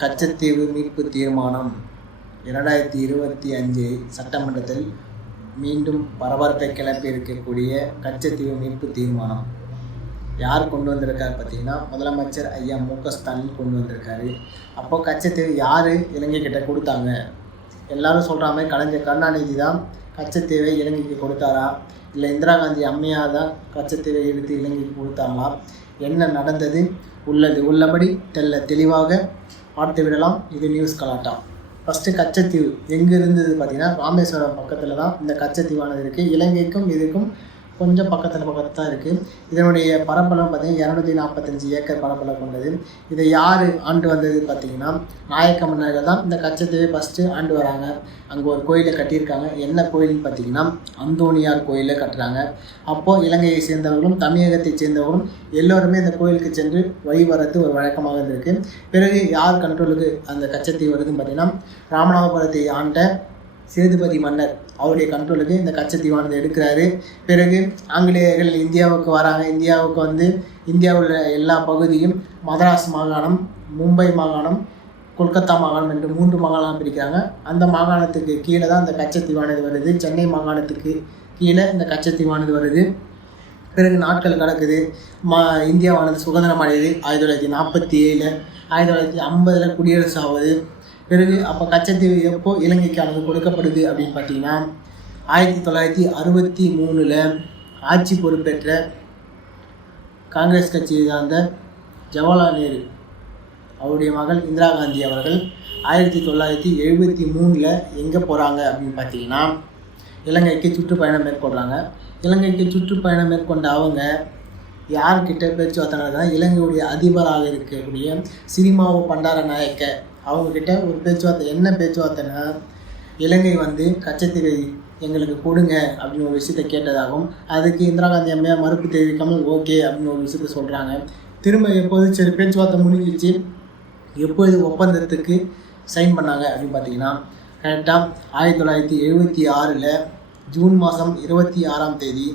கச்சத்தீவு மீட்பு தீர்மானம் இரண்டாயிரத்தி இருபத்தி அஞ்சு சட்டமன்றத்தில் மீண்டும் பரபரப்பை கிளப்பி இருக்கக்கூடிய கச்சத்தீவு மீட்பு தீர்மானம். யார் கொண்டு வந்திருக்காரு பார்த்தீங்கன்னா முதலமைச்சர் ஐயா மு க ஸ்டாலின் கொண்டு வந்திருக்காரு. அப்போ கச்சத்தீவு யார்? இலங்கை கிட்ட கொடுத்தாங்க. எல்லாரும் சொல்கிற மாதிரி கலைஞர் கருணாநிதி தான் கச்சத்தீவை இலங்கைக்கு கொடுத்தாரா? இல்லை இந்திரா காந்தி அம்மையார் தான் கச்சத்தீவை எடுத்து இலங்கைக்கு கொடுத்தாங்களா? என்ன நடந்தது? உள்ளது உள்ளபடி தெல்ல தெளிவாக பார்த்து விடலாம் இது நியூஸ் கலாட்டா ஃபஸ்ட்டு கச்சத்தீவு. எங்கே இருந்தது பார்த்தீங்கன்னா ராமேஸ்வரம் பக்கத்தில் தான் இந்த கச்சத்தீவானது இருக்குது இலங்கைக்கும் இதுக்கும் கொஞ்சம் பக்கத்தில் பக்கத்தில் தான் இருக்குது இதனுடைய பரப்பளவு பார்த்தீங்கன்னா இரநூத்தி நாற்பத்தஞ்சு ஏக்கர் பரப்பளவு கொண்டது. இதை யார் ஆண்டு வந்தது பார்த்தீங்கன்னா நாயக்க மன்னர்கள் தான் இந்த கச்சத்தீவை ஃபஸ்ட்டு ஆண்டு வராங்க. அங்கே ஒரு கோயிலை கட்டியிருக்காங்க. என்ன கோயில்னு பார்த்தீங்கன்னா அந்தோணியார் கோயிலை கட்டுறாங்க. அப்போது இலங்கையை சேர்ந்தவர்களும் தமிழகத்தை சேர்ந்தவர்களும் எல்லோருமே இந்த கோயிலுக்கு சென்று வழிபடுறது ஒரு வழக்கமாக இருந்திருக்கு. பிறகு யார் கண்ட்ரோலுக்கு அந்த கச்சத்தீவு வருதுன்னு பார்த்தீங்கன்னா ராமநாதபுரத்தை ஆண்ட சேதுபதி மன்னர் அவருடைய கண்ட்ரோலுக்கு இந்த கச்சத்தீவானது எடுக்கிறாரு. பிறகு ஆங்கிலேயர்கள் இந்தியாவுக்கு வராங்க. இந்தியாவுக்கு வந்து இந்தியாவில் எல்லா பகுதியும் மதராஸ் மாகாணம் மும்பை மாகாணம் கொல்கத்தா மாகாணம் என்று மூன்று மாகாணம் பிரிக்கிறாங்க. அந்த மாகாணத்துக்கு கீழே தான் இந்த கச்சத்தீவானது வருது. சென்னை மாகாணத்துக்கு கீழே இந்த கச்சத்தீவானது வருது. பிறகு நாட்கள் கடக்குது. மா இந்தியாவானது சுதந்திரம் அடையுது. ஆயிரத்தி தொள்ளாயிரத்தி நாற்பத்தி ஏழில் ஆயிரத்தி தொள்ளாயிரத்தி ஐம்பதில் குடியரசு ஆகுது. பிறகு அப்போ கச்சத்தீவு எப்போ இலங்கைக்கானது கொடுக்கப்படுது அப்படின்னு பார்த்தீங்கன்னா ஆயிரத்தி தொள்ளாயிரத்தி அறுபத்தி மூணில் ஆட்சி பொறுப்பேற்ற காங்கிரஸ் கட்சியை சார்ந்த ஜவஹர்லால் நேரு அவருடைய மகள் இந்திரா காந்தி அவர்கள் ஆயிரத்தி தொள்ளாயிரத்தி எழுபத்தி மூணில் எங்கே போகிறாங்க அப்படின்னு பார்த்தீங்கன்னா இலங்கைக்கு சுற்றுப்பயணம் மேற்கொள்கிறாங்க இலங்கைக்கு சுற்றுப்பயணம் மேற்கொண்ட அவங்க யார்கிட்ட பேச்சுவார்த்தை நடக்குதுன்னா இலங்கையுடைய அதிபராக இருக்கக்கூடிய சினிமாவோ பண்டார நாயக்க அவங்கக்கிட்ட ஒரு பேச்சுவார்த்தை என்ன பேச்சுவார்த்தைன்னா இலங்கை வந்து கச்சத்தீவை எங்களுக்கு கொடுங்க அப்படின்னு ஒரு விஷயத்தை கேட்டதாகவும் அதுக்கு இந்திரா காந்தி அம்மையாக மறுப்பு தெரிவிக்காமல் ஓகே அப்படின்னு ஒரு விஷயத்த சொல்கிறாங்க திரும்ப எப்போது சரி பேச்சுவார்த்தை முடிஞ்சிச்சு எப்போது ஒப்பந்தத்துக்கு சைன் பண்ணாங்க அப்படின்னு பார்த்தீங்கன்னா கரெக்டாக ஆயிரத்தி தொள்ளாயிரத்தி எழுபத்தி ஆறில் ஜூன் மாதம் இருபத்தி ஆறாம் தேதி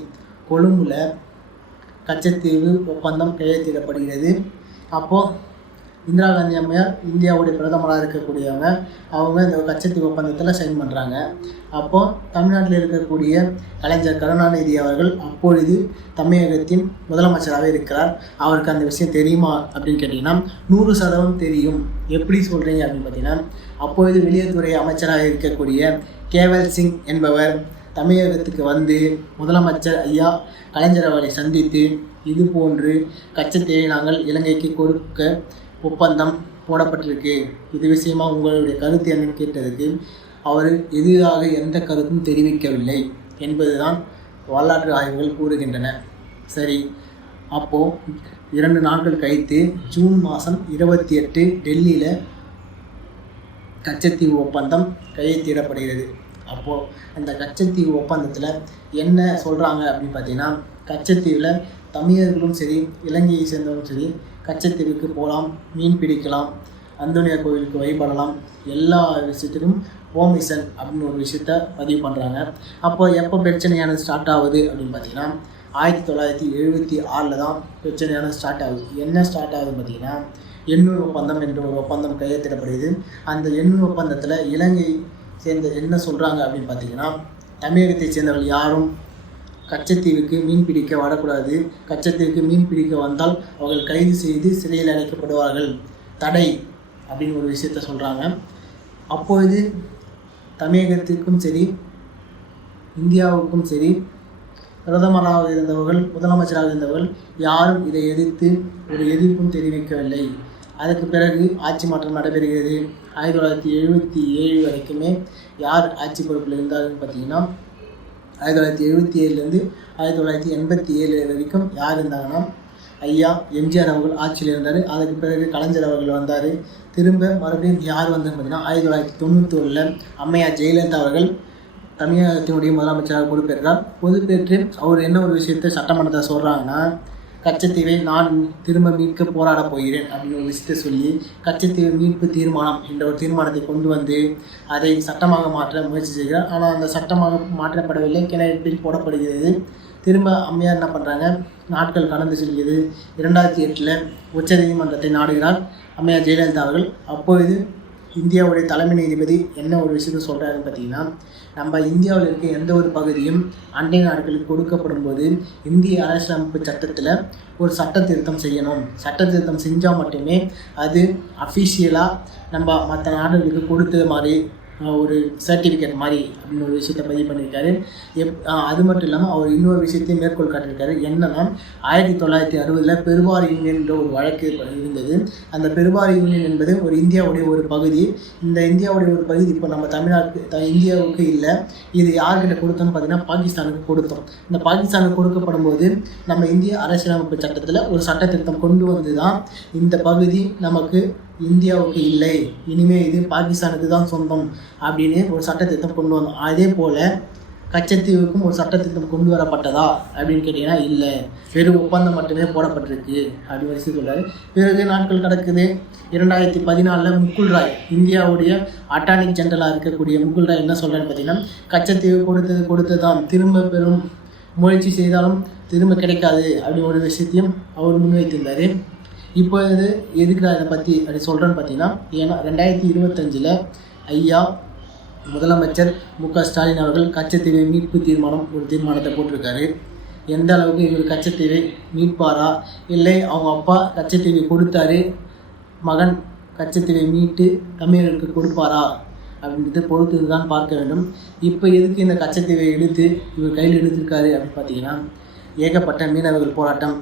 கொழும்பில் கச்சத்தீவு ஒப்பந்தம் கையெழுத்திடப்படுகிறது. அப்போது இந்திரா காந்தி அம்மையார் இந்தியாவுடைய பிரதமராக இருக்கக்கூடியவங்க. அவங்க இந்த கச்சத்தீவு ஒப்பந்தத்தில் சைன் பண்ணுறாங்க அப்போது தமிழ்நாட்டில் இருக்கக்கூடிய கலைஞர் கருணாநிதி அவர்கள் அப்பொழுது தமிழகத்தின் முதலமைச்சராக இருக்கிறார். அவருக்கு அந்த விஷயம் தெரியுமா அப்படின்னு கேட்டிங்கன்னா நூறு சதவீதம் தெரியும். எப்படி சொல்கிறீங்க அப்படின்னு பார்த்தீங்கன்னா அப்பொழுது வெளியுறவுத்துறை அமைச்சராக இருக்கக்கூடிய கேவல் சிங் என்பவர் தமிழகத்துக்கு வந்து முதலமைச்சர் ஐயா கலைஞர் அவரை சந்தித்து இது போன்று கச்சத்தேவை நாங்கள் இலங்கைக்கு கொடுக்க ஒப்பந்தம் போடப்பட்டிருக்கு. இது விஷயமா உங்களுடைய கருத்து என்னன்னு கேட்டதுக்கு அவர் எதிராக எந்த கருத்தும் தெரிவிக்கவில்லை என்பதுதான் வரலாற்று ஆய்வுகள் கூறுகின்றன. சரி அப்போது இரண்டு நாட்கள் கழித்து ஜூன் மாதம் இருபத்தி எட்டு டெல்லியில் கச்சத்தீவு ஒப்பந்தம் கையெழுத்திடப்படுகிறது. அப்போது அந்த கச்சத்தீவு ஒப்பந்தத்தில் என்ன சொல்கிறாங்க அப்படின்னு பார்த்தீங்கன்னா கச்சத்தீவில் தமிழர்களும் சரி இலங்கையை சேர்ந்தவங்களும் சரி கச்சத்தீவுக்கு போகலாம் மீன் பிடிக்கலாம் அந்தோனியார் கோவிலுக்கு வழிபடலாம். எல்லா விஷயத்திலும் ஓமிசன் அப்படின்னு ஒரு விஷயத்த பதிவு பண்ணுறாங்க அப்போ எப்போ பிரச்சனையானது ஸ்டார்ட் ஆகுது அப்படின்னு பார்த்தீங்கன்னா ஆயிரத்தி தொள்ளாயிரத்தி எழுபத்தி ஆறில் தான் பிரச்சனையான ஸ்டார்ட் ஆகுது. என்ன ஸ்டார்ட் ஆகுதுன்னு பார்த்தீங்கன்னா எண்ணூர் ஒப்பந்தம் என்ற ஒரு ஒப்பந்தம் கையெழுத்திடப்படுது. அந்த எண்ணூர் ஒப்பந்தத்தில் இலங்கை சேர்ந்த என்ன சொல்கிறாங்க அப்படின்னு பார்த்தீங்கன்னா தமிழகத்தை சேர்ந்தவர்கள் யாரும் கச்சத்தீவுக்கு மீன் பிடிக்க வரக்கூடாது கச்சத்தீவுக்கு மீன் பிடிக்க வந்தால் அவர்கள் கைது செய்து சிறையில் அடைக்கப்படுவார்கள். தடை அப்படின்னு ஒரு விஷயத்த சொல்கிறாங்க அப்பொழுது தமிழகத்திற்கும் சரி இந்தியாவுக்கும் சரி பிரதமராக இருந்தவர்கள் முதலமைச்சராக இருந்தவர்கள் யாரும் இதை எதிர்த்து ஒரு எதிர்ப்பும் தெரிவிக்கவில்லை. அதற்கு பிறகு ஆட்சி மாற்றம் நடைபெறுகிறது. ஆயிரத்தி தொள்ளாயிரத்தி எழுபத்தி ஏழு வரைக்குமே யார் ஆட்சி பொறுப்பில் இருந்தாருன்னு பார்த்தீங்கன்னா ஆயிரத்தி தொள்ளாயிரத்தி எழுபத்தி ஏழுலேருந்து ஆயிரத்தி தொள்ளாயிரத்தி எண்பத்தி ஏழு வரைக்கும் யார் இருந்தாங்கன்னா ஐயா எம்ஜிஆர் அவர்கள் ஆட்சியில் இருந்தார். அதுக்கு பிறகு கலைஞர் அவர்கள் வந்தார். திரும்ப மறுபடியும் யார் வந்து பார்த்தீங்கன்னா ஆயிரத்தி தொள்ளாயிரத்தி தொண்ணூத்தொன்னில் அம்மையார் ஜெயலலிதா அவர்கள் தமிழகத்தினுடைய முதலமைச்சராக பொறுப்பேற்றார். பொறுப்பேற்று அவர் என்ன ஒரு விஷயத்தை சட்டமன்றத்தை சொல்கிறாங்கன்னா கச்சத்தீவை நான் திரும்ப மீட்க போராடப் போகிறேன் அப்படின்னு ஒரு விஷயத்தை சொல்லி கச்சத்தீவு மீட்பு தீர்மானம் என்ற ஒரு தீர்மானத்தை கொண்டு வந்து அதை சட்டமாக மாற்ற முயற்சி செய்கிறார். ஆனால் அந்த சட்டமாக மாற்றப்படவில்லை. கிணற்றில் போடப்படுகிறது. திரும்ப அம்மையார் என்ன பண்ணுறாங்க நாட்கள் கடந்து செல்கிறது. இரண்டாயிரத்தி எட்டில் உச்சநீதிமன்றத்தை நாடுகிறார் அம்மையார் ஜெயலலிதா அவர்கள். அப்பொழுது இந்தியாவுடைய தலைமை நீதிபதி என்ன ஒரு விஷயத்த சொல்கிறாருன்னு பார்த்தீங்கன்னா நம்ம இந்தியாவில் இருக்க எந்த ஒரு பகுதியும் அண்டை நாடுகளுக்கு கொடுக்கப்படும் போது இந்திய அரசியலமைப்பு சட்டத்தில் ஒரு சட்ட திருத்தம் செய்யணும். சட்ட திருத்தம் செஞ்சால் மட்டுமே அது அஃபிஷியலாக நம்ம மற்ற நாடுகளுக்கு கொடுத்த மாதிரி ஒரு சர்டிஃபிகேட் மாதிரி அப்படின்னு ஒரு விஷயத்தை பதிவு பண்ணியிருக்காரு. எப் அது மட்டும் இல்லாமல் அவர் இன்னொரு விஷயத்தையும் மேற்கோள் காட்டியிருக்காரு. என்னன்னா ஆயிரத்தி தொள்ளாயிரத்தி அறுபதில் பெருவார் யூனியன் என்ற ஒரு வழக்கு இருந்தது. அந்த பெருவார் யூனியன் என்பது ஒரு இந்தியாவுடைய ஒரு பகுதி. இந்த இந்தியாவுடைய ஒரு பகுதி இப்போ நம்ம தமிழ்நாட்டு த- இந்தியாவுக்கு இல்லை. இது யார்கிட்ட கொடுத்தோம்னு பார்த்தீங்கன்னா பாகிஸ்தானுக்கு கொடுத்தோம். இந்த பாகிஸ்தானுக்கு கொடுக்கப்படும் போது நம்ம இந்திய அரசியலமைப்பு சட்டத்தில் ஒரு சட்டத்திருத்தம் கொண்டு வந்து தான் இந்த பகுதி நமக்கு இந்தியாவுக்கு இல்லை. இனிமேல் இது பாகிஸ்தானுக்கு தான் சொந்தம் அப்படின்னு ஒரு சட்டத்திட்டம் கொண்டு வந்தோம். அதே போல் கச்சத்தீவுக்கும் ஒரு சட்டத்திட்டம் கொண்டு வரப்பட்டதா அப்படின்னு கேட்டிங்கன்னா இல்லை. வெறும் ஒப்பந்தம் மட்டுமே போடப்பட்டிருக்கு அப்படின்னு வச்சு சொல்கிறாரு பிறகு நாட்கள் கிடக்குது. இரண்டாயிரத்தி பதினாலில் முகுல் ராய் இந்தியாவுடைய அட்டானிக் ஜென்ரலாக இருக்கக்கூடிய முகுல் ராய் என்ன சொல்கிறான்னு பார்த்தீங்கன்னா கச்சத்தீவு கொடுத்தது கொடுத்ததாம் திரும்ப பெறும் முயற்சி செய்தாலும் திரும்ப கிடைக்காது அப்படி ஒரு விஷயத்தையும் அவர் முன்வைத்திருந்தார். இப்போ இது எதுக்கு நான் இதை பற்றி அப்படி சொல்கிறேன்னு பார்த்தீங்கன்னா ஏன்னா ரெண்டாயிரத்தி இருபத்தஞ்சில் ஐயா முதலமைச்சர் மு க ஸ்டாலின் அவர்கள் கச்சத்தீவை மீட்பு தீர்மானம் ஒரு தீர்மானத்தை போட்டிருக்காரு. எந்த அளவுக்கு இவர் கச்சத்தீவை மீட்பாரா? இல்லை அவங்க அப்பா கச்சத்தீவை கொடுத்தாரு மகன் கச்சத்தீவை மீட்டு தமிழருக்கு கொடுப்பாரா? அப்படின்றது பொறுத்து தான் பார்க்க வேண்டும். இப்போ எதுக்கு இந்த கச்சத்தீவை எடுத்து இவர் கையில் எடுத்திருக்காரு அப்படின்னு பார்த்தீங்கன்னா ஏகப்பட்ட மீனவர்கள் போராட்டம்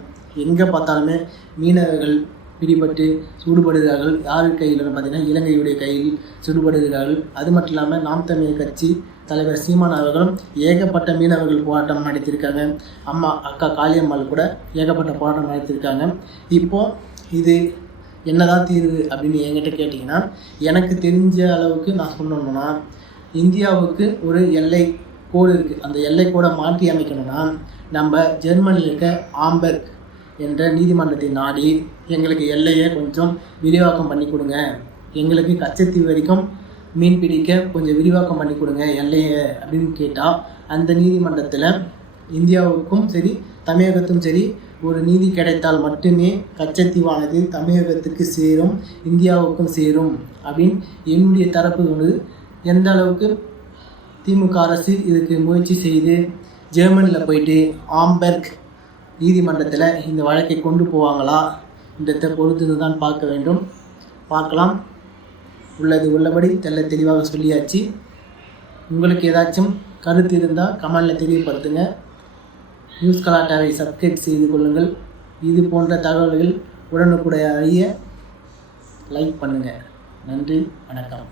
எங்கே பார்த்தாலுமே மீனவர்கள் பிடிபட்டு சுடுபடுகிறார்கள்? யார் கையில் பார்த்தீங்கன்னா இலங்கையுடைய கையில் சுடுபடுகிறார்கள். அது மட்டும் இல்லாமல் நாம் தமிழர் கட்சி தலைவர் சீமான் அவர்களும் ஏகப்பட்ட மீனவர்கள் போராட்டம் நடத்தியிருக்காங்க. அம்மா அக்கா காளியம்மாள் கூட ஏகப்பட்ட போராட்டம் நடத்தியிருக்காங்க. இப்போ இது என்னதான் தீர்வு அப்படின்னு என்கிட்ட கேட்டிங்கன்னா எனக்கு தெரிஞ்ச அளவுக்கு நான் சொல்லணும்னா இந்தியாவுக்கு ஒரு எல்லை கோடு இருக்குது அந்த எல்லை கோடை மாற்றி அமைக்கணும்னா நம்ம ஜெர்மனியில் இருக்க ஆம்பர்க் என்ற நீதிமன்றத்தை நாடி எங்களுக்கு எல்லையை கொஞ்சம் விரிவாக்கம் பண்ணி கொடுங்க. எங்களுக்கு கச்சத்தீவு வரைக்கும் மீன் பிடிக்க கொஞ்சம் விரிவாக்கம் பண்ணி கொடுங்க எல்லையை அப்படின்னு கேட்டால் அந்த நீதிமன்றத்தில் இந்தியாவுக்கும் சரி தமிழகத்தும் சரி ஒரு நீதி கிடைத்தால் மட்டுமே கச்சத்தீவானது தமிழகத்துக்கு சேரும் இந்தியாவுக்கும் சேரும் அப்படின்னு என்னுடைய தரப்பு வந்து எந்த அளவுக்கு திமுக அரசு இதுக்கு முயற்சி செய்து ஜெர்மனியில் போயிட்டு ஆம்பர்க் நீதிமன்றத்தில் இந்த வழக்கை கொண்டு போவாங்களா இந்த பொறுத்து தான் பார்க்க வேண்டும். பார்க்கலாம். உள்ளது உள்ளபடி தெல்ல தெளிவாக சொல்லியாச்சு. உங்களுக்கு ஏதாச்சும் கருத்து இருந்தால் கமெண்டில் தெரியப்படுத்துங்க. நியூஸ் கலாட்டாவை சப்ஸ்கிரைப் செய்து கொள்ளுங்கள். இது போன்ற தகவல்கள் உடனுக்குடைய அறிய லைக் பண்ணுங்கள் நன்றி. வணக்கம்.